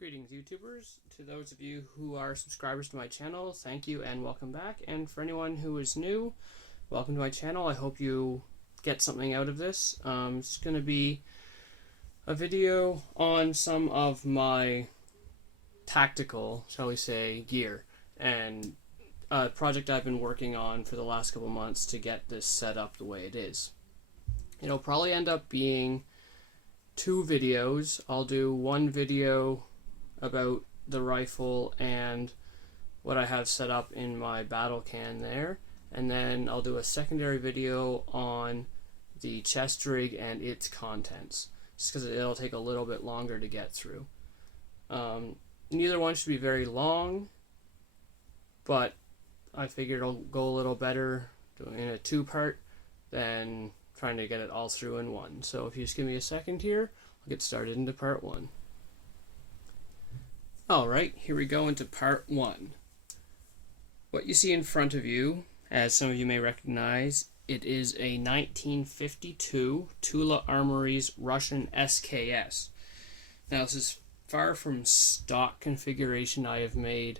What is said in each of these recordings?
Greetings YouTubers. To those of you who are subscribers to my channel, thank you and welcome back. And for anyone who is new, welcome to my channel. I hope you get something out of this. It's going to be a video on some of my tactical, shall we say, gear and a project I've been working on for the last couple months to get this set up the way it is. It'll probably end up being 2 videos. I'll do one video about the rifle and what I have set up in my battle can there, and then I'll do a secondary video on the chest rig and its contents, just because it'll take a little bit longer to get through. Neither one should be very long, but I figured it'll go a little better doing it in a 2-part than trying to get it all through in one. So if you just give me a second here, I'll get started into part 1. Alright, here we go into part 1. What you see in front of you, as some of you may recognize, it is a 1952 Tula Armory's Russian SKS. Now this is far from stock configuration. I have made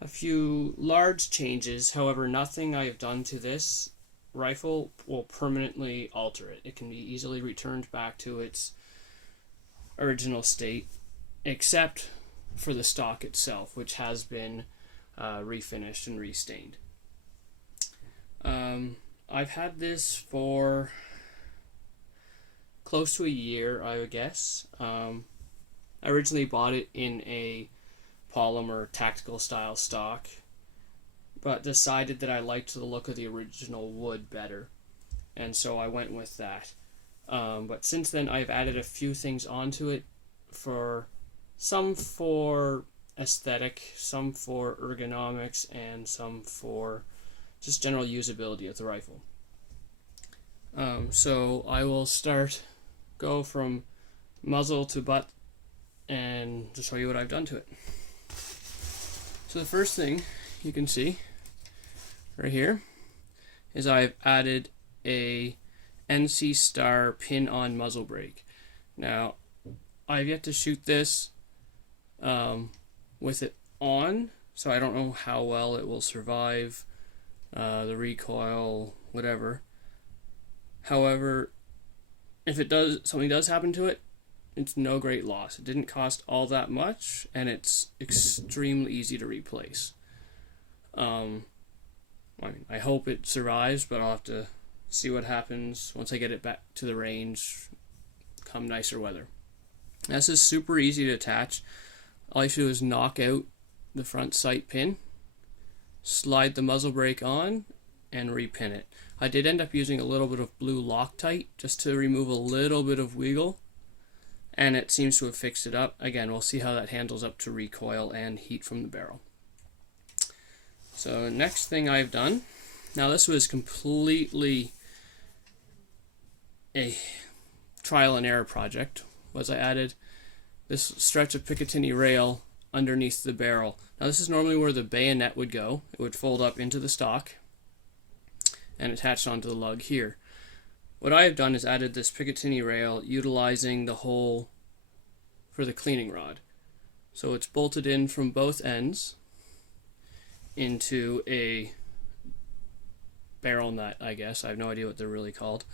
a few large changes, however nothing I have done to this rifle will permanently alter it. It can be easily returned back to its original state, except for the stock itself, which has been refinished and restained. I've had this for close to a year, I would guess. I originally bought it in a polymer tactical style stock, but decided that I liked the look of the original wood better, and so I went with that. But since then I've added a few things onto it, some for aesthetic, some for ergonomics, and some for just general usability of the rifle. So I will go from muzzle to butt and just show you what I've done to it. So the first thing you can see right here is I've added a NC Star pin-on muzzle brake. Now I've yet to shoot this with it on, so I don't know how well it will survive the recoil, whatever. However, if something does happen to it, it's no great loss. It didn't cost all that much, and it's extremely easy to replace. I hope it survives, but I'll have to see what happens once I get it back to the range come nicer weather. This is super easy to attach. All you have to do is knock out the front sight pin, slide the muzzle brake on, and repin it. I did end up using a little bit of blue Loctite just to remove a little bit of wiggle, and it seems to have fixed it up. Again, we'll see how that handles up to recoil and heat from the barrel. So next thing I've done, now this was completely a trial and error project, was I added this stretch of Picatinny rail underneath the barrel. Now this is normally where the bayonet would go. It would fold up into the stock and attached onto the lug here. What I have done is added this Picatinny rail utilizing the hole for the cleaning rod. So it's bolted in from both ends into a barrel nut, I guess. I have no idea what they're really called.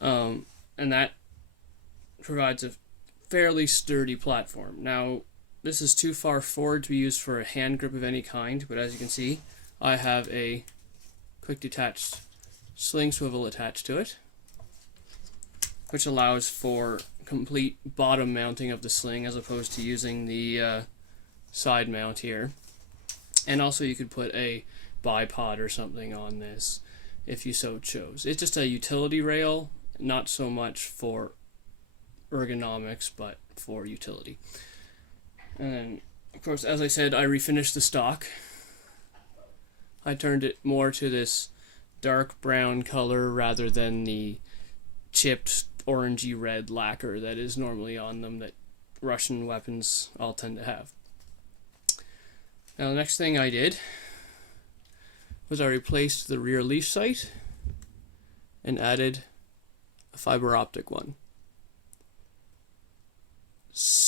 And that provides a fairly sturdy platform. Now, this is too far forward to be used for a hand grip of any kind, but as you can see, I have a quick detached sling swivel attached to it, which allows for complete bottom mounting of the sling as opposed to using the side mount here. And also you could put a bipod or something on this if you so chose. It's just a utility rail, not so much for ergonomics, but for utility. And then, of course, as I said, I refinished the stock. I turned it more to this dark brown color rather than the chipped orangey red lacquer that is normally on them that Russian weapons all tend to have. Now the next thing I did was I replaced the rear leaf sight and added a fiber optic one.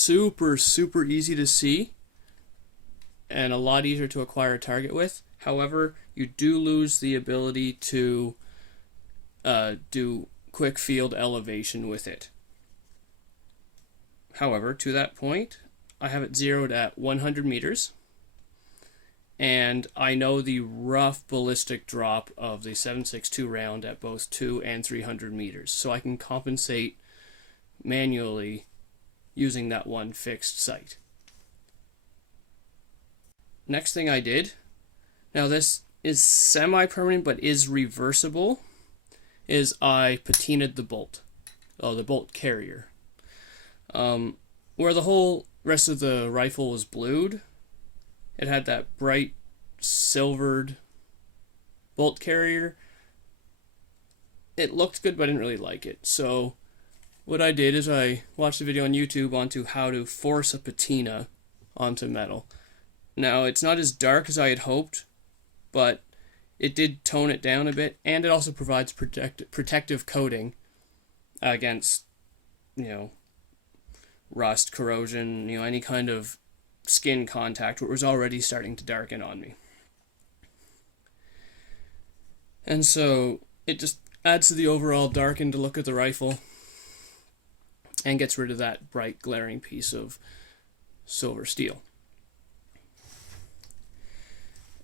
super easy to see and a lot easier to acquire a target with. However, you do lose the ability to do quick field elevation with it. However, to that point, I have it zeroed at 100 meters, and I know the rough ballistic drop of the 7.62 round at both 2 and 300 meters, so I can compensate manually using that one fixed sight. Next thing I did, now this is semi-permanent but is reversible, is I patinaed the bolt, the bolt carrier. Where the whole rest of the rifle was blued, it had that bright silvered bolt carrier. It looked good, but I didn't really like it. So what I did is I watched a video on YouTube onto how to force a patina onto metal. Now, it's not as dark as I had hoped, but it did tone it down a bit, and it also provides protective coating against, rust, corrosion, any kind of skin contact where it was already starting to darken on me. And so it just adds to the overall darkened look of the rifle and gets rid of that bright glaring piece of silver steel.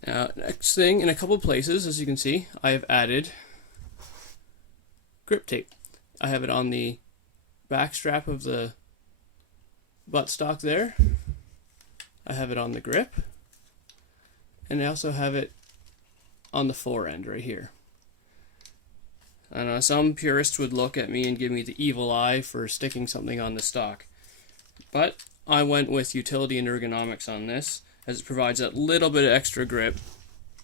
Next thing, in a couple places, as you can see, I have added grip tape. I have it on the back strap of the buttstock there. I have it on the grip, and I also have it on the fore end right here. I know some purists would look at me and give me the evil eye for sticking something on the stock, but I went with utility and ergonomics on this, as it provides that little bit of extra grip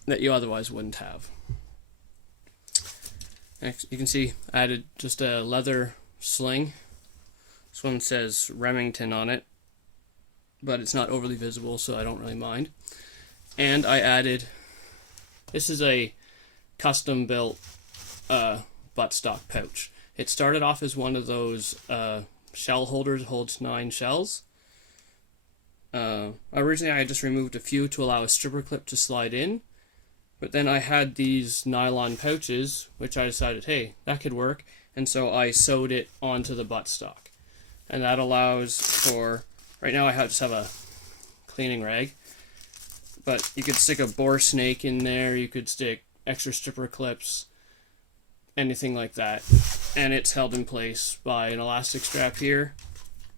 that you otherwise wouldn't have. Next, you can see I added just a leather sling. This one says Remington on it, but it's not overly visible, so I don't really mind. And I added, this is a custom built buttstock pouch. It started off as one of those shell holders, holds 9 shells. Originally I had just removed a few to allow a stripper clip to slide in, but then I had these nylon pouches, which I decided, hey, that could work, and so I sewed it onto the buttstock. And that allows for, right now I just have a cleaning rag, but you could stick a bore snake in there, you could stick extra stripper clips, anything like that, and it's held in place by an elastic strap here,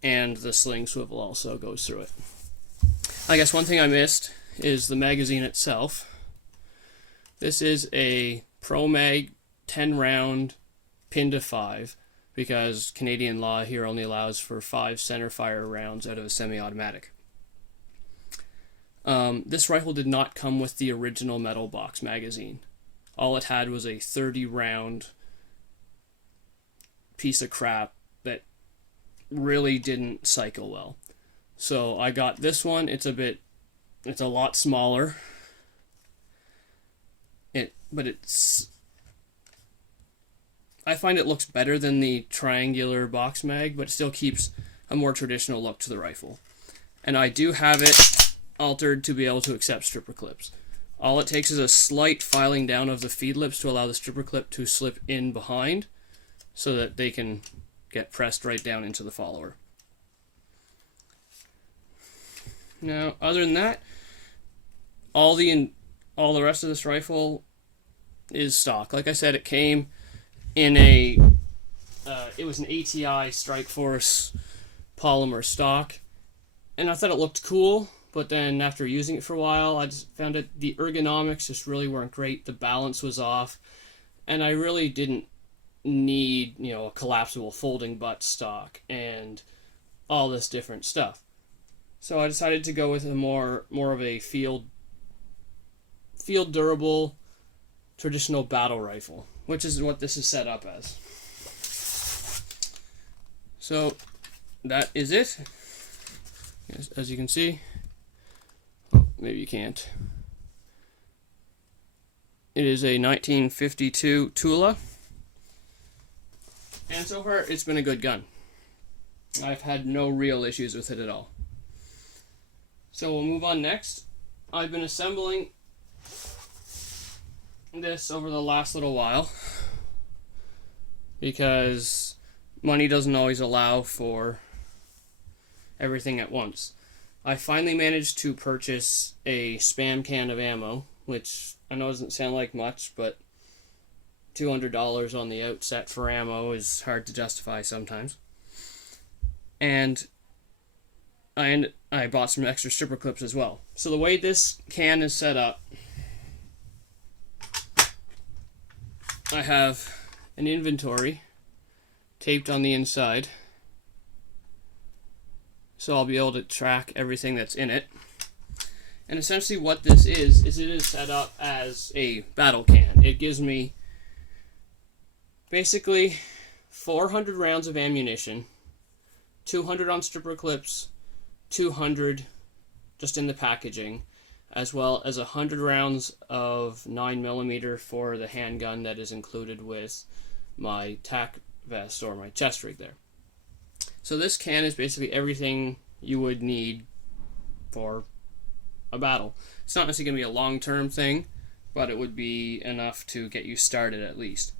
and the sling swivel also goes through it. I guess one thing I missed is the magazine itself. This is a Pro Mag 10 round pin to 5, because Canadian law here only allows for 5 center fire rounds out of a semi-automatic. This rifle did not come with the original metal box magazine. All it had was a 30 round piece of crap that really didn't cycle well. So I got this one. It's a lot smaller. I find it looks better than the triangular box mag, but it still keeps a more traditional look to the rifle. And I do have it altered to be able to accept stripper clips. All it takes is a slight filing down of the feed lips to allow the stripper clip to slip in behind so that they can get pressed right down into the follower. Now, other than that, all the rest of this rifle is stock. Like I said, it came in it was an ATI Strike Force polymer stock, and I thought it looked cool, but then after using it for a while, I just found that the ergonomics just really weren't great, the balance was off, and I really didn't need, a collapsible folding buttstock and all this different stuff. So I decided to go with a more of a field durable traditional battle rifle, which is what this is set up as. So that is it. As you can see, maybe you can't. It is a 1952 Tula, and so far it's been a good gun. I've had no real issues with it at all. So we'll move on next. I've been assembling this over the last little while because money doesn't always allow for everything at once. I finally managed to purchase a spam can of ammo, which I know doesn't sound like much, but $200 on the outset for ammo is hard to justify sometimes. And I bought some extra stripper clips as well. So the way this can is set up, I have an inventory taped on the inside, so I'll be able to track everything that's in it. And essentially what this is it is set up as a battle can. It gives me basically 400 rounds of ammunition, 200 on stripper clips, 200 just in the packaging, as well as 100 rounds of 9mm for the handgun that is included with my tack vest or my chest rig there. So this can is basically everything you would need for a battle. It's not necessarily going to be a long-term thing, but it would be enough to get you started at least.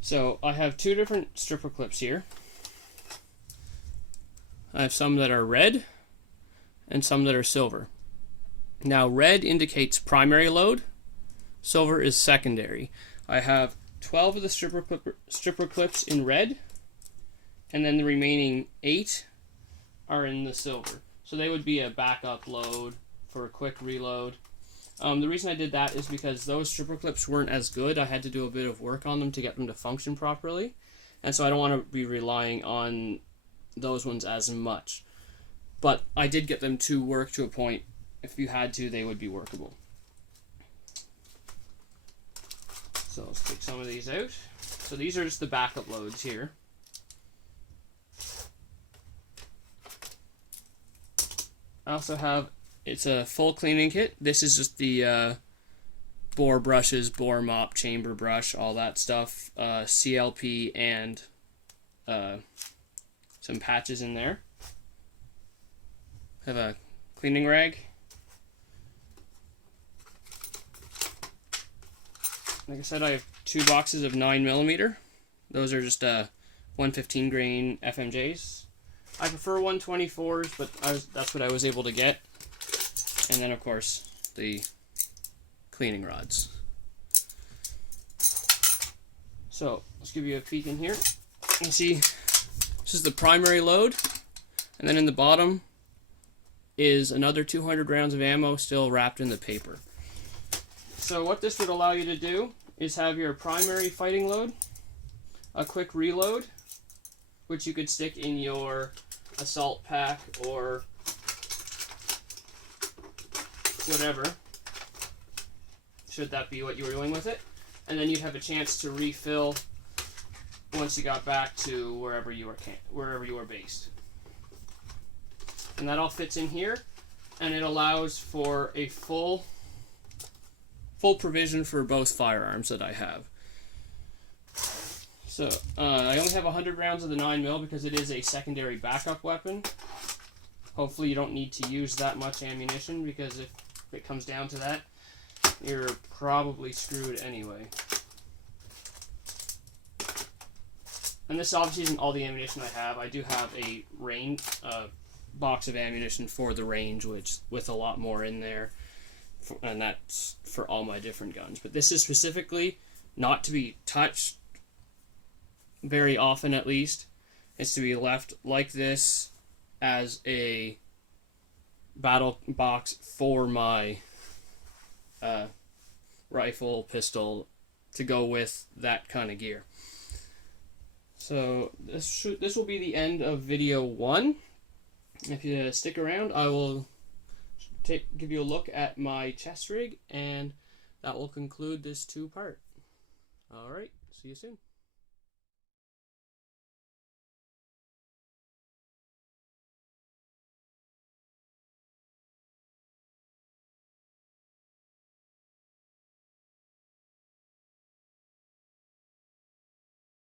So I have two different stripper clips here. I have some that are red and some that are silver. Now red indicates primary load, silver is secondary. I have 12 of the stripper clips in red, and then the remaining 8 are in the silver. So they would be a backup load for a quick reload. The reason I did that is because those stripper clips weren't as good. I had to do a bit of work on them to get them to function properly, and so I don't want to be relying on those ones as much. But I did get them to work to a point. If you had to, they would be workable. So let's take some of these out. So these are just the backup loads here. I also have, it's a full cleaning kit. This is just the bore brushes, bore mop, chamber brush, all that stuff. CLP and some patches in there. Have a cleaning rag. Like I said, I have 2 boxes of 9mm. Those are just 115 grain FMJs. I prefer 124s, but that's what I was able to get. And then, of course, the cleaning rods. So let's give you a peek in here. You see, this is the primary load, and then in the bottom is another 200 rounds of ammo still wrapped in the paper. So what this would allow you to do is have your primary fighting load, a quick reload, which you could stick in your assault pack or whatever, should that be what you were doing with it, and then you'd have a chance to refill once you got back to wherever you were based. And that all fits in here, and it allows for a full provision for both firearms that I have. So I only have 100 rounds of the 9mm because it is a secondary backup weapon. Hopefully you don't need to use that much ammunition, because if it comes down to that, you're probably screwed anyway. And this obviously isn't all the ammunition I have. I do have a range box of ammunition for the range, which with a lot more in there, and that's for all my different guns. But this is specifically not to be touched very often, at least. It's to be left like this as a battle box for my rifle, pistol, to go with that kind of gear. So this will be the end of video 1. If you stick around, I will give you a look at my chest rig, and that will conclude this 2-part. Alright, see you soon.